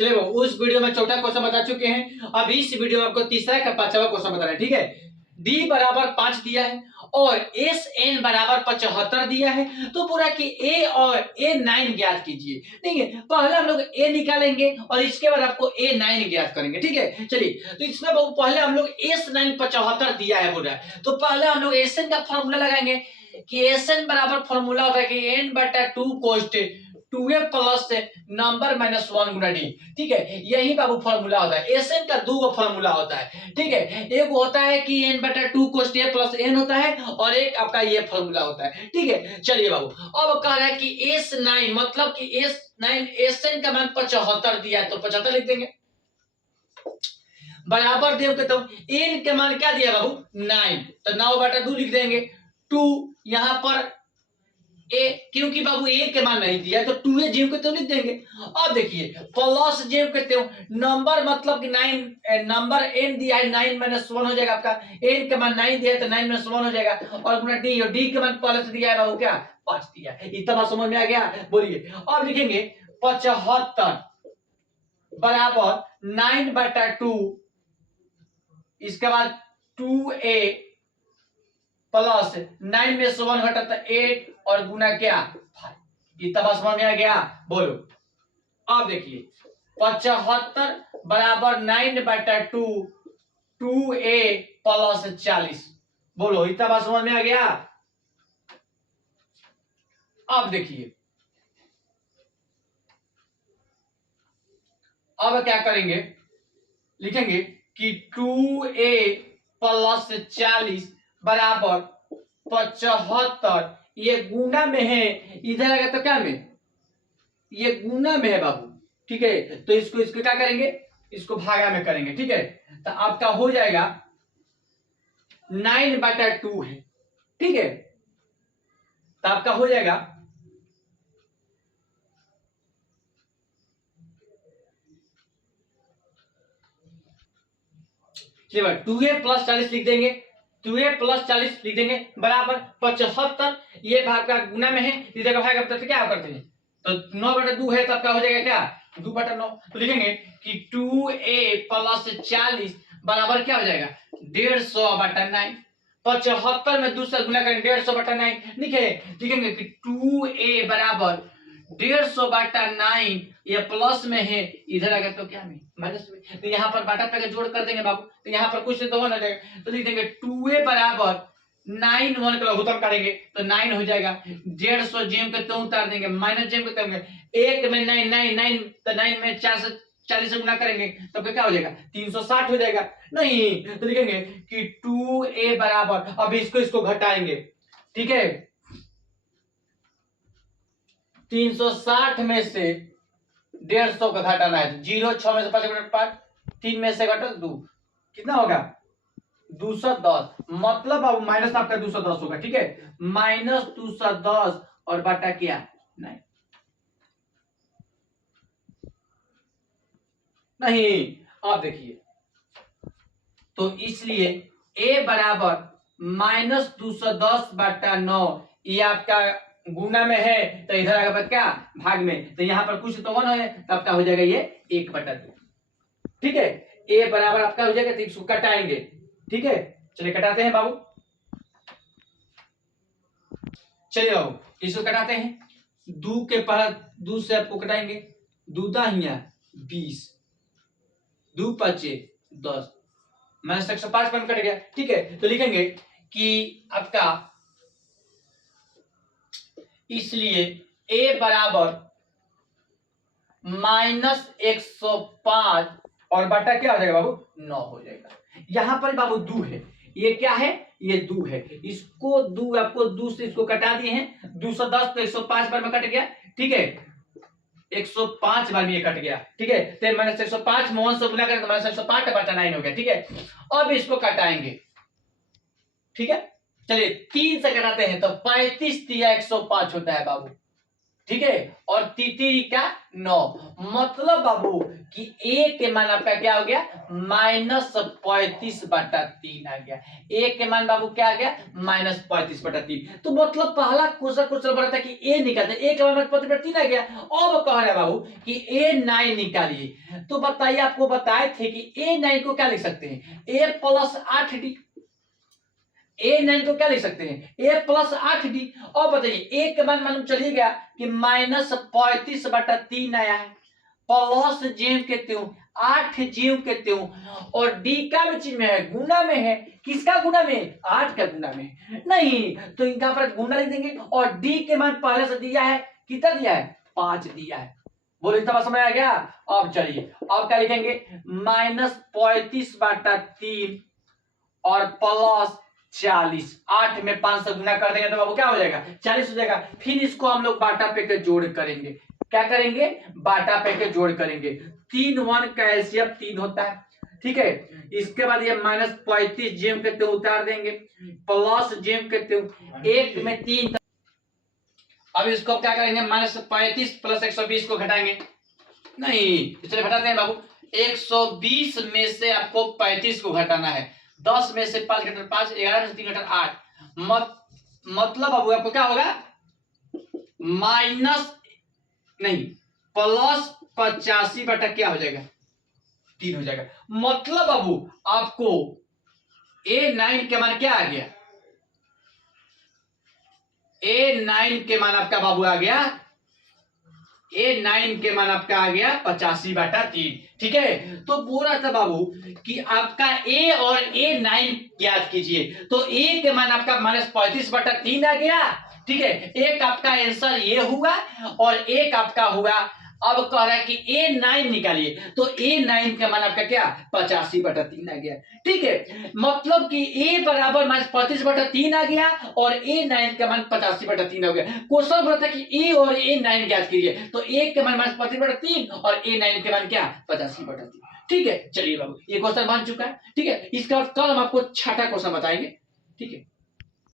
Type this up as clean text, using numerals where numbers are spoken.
चलिए वो उस वीडियो में चौथा क्वेश्चन बता चुके हैं। अब इस वीडियो में आपको तीसरा का पांचवा क्वेश्चन बता रहे हैं। ठीक है, डी बराबर 5 दिया है और एस एन बराबर 75 दिया है, तो पूरा कि ए और ए 9 ज्ञात कीजिए। ठीक है, पहले हम लोग ए निकालेंगे और इसके बाद आपको ए 9 ज्ञात करेंगे। ठीक है, चलिए तो इसमें पहले हम लोग एस 9 75 दिया है बोल रहा है, तो पहले हम लोग एस एन का फॉर्मूला लगाएंगे कि एस एन बराबर फॉर्मूला होता है कि एन बटा 2 कोस्ट 2a प्लस नंबर माइनस 1 गुना डी। ठीक है, यही बाबू फॉर्मूला होता है। एस एन का दो फॉर्मूला होता है। ठीक है, एक होता है कि n बटा 2 कोस्ट a प्लस n होता है और एक आपका ये फॉर्मूला होता है। ठीक है, चलिए बाबू अब कह रहा है कि S9 मतलब कि S9 Sn का मान 75 दिया है, तो 75 लिख देंगे बराबर देव के तो n के मान क्या दिया बाबू 9, तो 9 बटा 2 लिख देंगे। 2 यहां पर ए, क्योंकि बाबू ए के मान नहीं दिया तो 2a जेव के तो लिख देंगे। अब देखिए प्लस जेव कहते हो नंबर मतलब कि 9 नंबर n दिया है 9 माइनस 1 हो जाएगा आपका। n के मान 9 दिया है तो 9 माइनस 1 हो जाएगा और गुना डी, और डी के मान पहले से दिया है बाबू क्या 5 दिया है। इतना बात समझ में आ गया? बोलिए अब लिखेंगे 75 बराबर 9 बटा 2, इसके बाद 2a प्लस 9 में से 1 घटा तो 8 और गुना क्या 5। इतना बात समझ में आ गया? बोलो अब देखिए 75 बराबर 9 बटा 2 2a प्लस 40। बोलो इतना बात समझ में आ गया? अब देखिए अब क्या करेंगे, लिखेंगे कि 2a प्लस 40 बराबर 75। ये गुना में है, इधर आएगा तो क्या में, ये गुना में है बाबू। ठीक है, तो इसको क्या करेंगे, इसको भागा में करेंगे। ठीक है, तो आपका हो जाएगा 9 बटा 2 है। ठीक है, तो आपका हो जाएगा चलिए 2a प्लस 40 लिख देंगे, 2a प्लस 40 लिख देंगे बराबर 75। ये भाग का गुना में है, इधर का भाग करते क्या करते हैं, तो 9 बटा 2 है तो आपका हो जाएगा क्या 2 बटा 9। तो लिखेंगे कि 2a प्लस 40 बराबर क्या हो जाएगा 150 बटा 9। 75 में दूसरा गुना करेंगे 150 बटा 9 लिखेंगे कि 2a बराबर 150 बटा 9, ये प्लस में है, इधर आएगा तो क्या में माइनस में, तो यहाँ पर बाटा पे जोड़ कर देंगे बाबू, तो यहाँ पर कुछ तो 1 आ जाएगा, तो लिख देंगे 2a बराबर 9 1 का लघुत्तम करेंगे तो 9 हो जाएगा। 150 जेम के तो उतार देंगे माइनस जेम के तो एक में 9 9 9, तो 9 में 4 से 40 से गुना करेंगे तो क्या हो जाएगा 360 हो जाएगा। नहीं तो लिखेंगे कि 2a बराबर, अब इसको घटाएंगे। ठीक है, 360 में से 150 का घटाना है, 0 6 में से 5 3 में से घटो 2, कितना होगा 210, मतलब अब माइनस आपका 210 होगा। ठीक है, माइनस 210 और बटा क्या 9। नहीं अब देखिए, तो इसलिए a बराबर माइनस 210 बटा 9, ये आपका गुना में है तो इधर आएगा क्या भाग में, तो यहां पर कुछ तो 1 है तो आपका हो जाएगा ये 1 बटा 2। ठीक है, a बराबर आपका हो जाएगा, तो इसको कटाएंगे। ठीक है, चलिए कटाते हैं बाबू, चलिए बाबू इसको कटाते हैं। 2 के पास 2 से आपको कटाएंगे, 2 दाहिया 20, 2 5 10, माइनस 105 पर कट गया। ठीक है, तो लिखेंगे कि आपका इसलिए a बराबर माइनस 105 और बटा क्या हो जाएगा बाबू 9 हो जाएगा। यहां पर बाबू 2 है, ये क्या है ये 2 है, इसको 2 आपको 2 से इसको कटा दिए हैं, 210 तो 105 बार में कट गया। ठीक है, 105 बार में ये कट गया। ठीक है, तो माइनस 105 में 1 से गुना करें तो माइनस 105 बटा 9 हो गया। ठीक है, अब इसको कटाएंगे। ठीक है, चलिए 3 से कटाते हैं तो 35 तिया 105 होता है बाबू। ठीक है, और 3 का 9। मतलब बाबू कि ए के मान आपका क्या हो गया -35/3 आ गया। ए के मान बाबू क्या आ गया -35/3। तो मतलब पहला क्वेश्चन बड़ा था कि ए निकालते, ए के मान -35/3 आ गया। अब कह रहे बाबू कि A9 निकालिए। तो बताइए, आपको बताए थे कि A9 को क्या लिख सकते हैं, A+8D। A9 को क्या लिख सकते हैं, A+8D। और बताइए ए के मान मालूम चलिए गया कि -35/3 आया है, प्लस जीव के त्यों 8 जीव के त्यों, और डी का चीज में है, गुना में है। किसका गुना में, 8 का गुना में नहीं, तो इनका पर गुना लिख देंगे। और डी के मान पहले से दिया है, कितना दिया है 5 दिया है। बोलो इतना समझ आ गया। अब चलिए अब क्या लिखेंगे, -35/3 और प्लस 40। 8 में 5 से गुना कर देंगे तो बाबू क्या हो जाएगा 40 हो जाएगा। फिर इसको हम लोग बाटा पे के जोड़ करेंगे। क्या करेंगे, बाटा पे के जोड़ करेंगे। 3 1 का एलसीएम 3 होता है, ठीक है। इसके बाद ये -35 जेम के त्यों उतार देंगे, प्लस जेम के त्यों 1 में 3। अब इसको क्या करेंगे, -35 प्लस 120 को घटाएंगे, नहीं चलिए घटाते हैं बाबू। 120 में से आपको 35 को घटाना है। 10 में से 5 घटा 5, 11 में से 3 घटा 8। मतलब बाबू आपको क्या होगा, माइनस नहीं प्लस 85 बटा क्या हो जाएगा 3 हो जाएगा। मतलब बाबू आपको A9 के मान क्या आ गया, A9 के मान आपका बाबू आ गया, A9 के मान आपका आ गया 85/3। ठीक है, तो बोल रहा था बाबू कि आपका A और A9 याद कीजिए। तो A के मान आपका -35/3 आ गया, ठीक है। एक आपका आंसर ये हुआ और एक आपका हुआ। अब कह रहा है कि A9 निकालिए, तो A9 का मान आपका क्या 85/3 आ गया, ठीक है। मतलब कि A बराबर -35/3 आ गया और A9 का मान 85/3 हो गया। क्वेश्चन बोला था कि A और A9 ज्ञात कीजिए, तो A के मान -35/3 और A9 के मान क्या 85/3। ठीक है, चलिए बाबू ये क्वेश्चन बन चुका है, ठीक है। इसके बाद कल हम आपको छठा क्वेश्चन बताएंगे, ठीक है।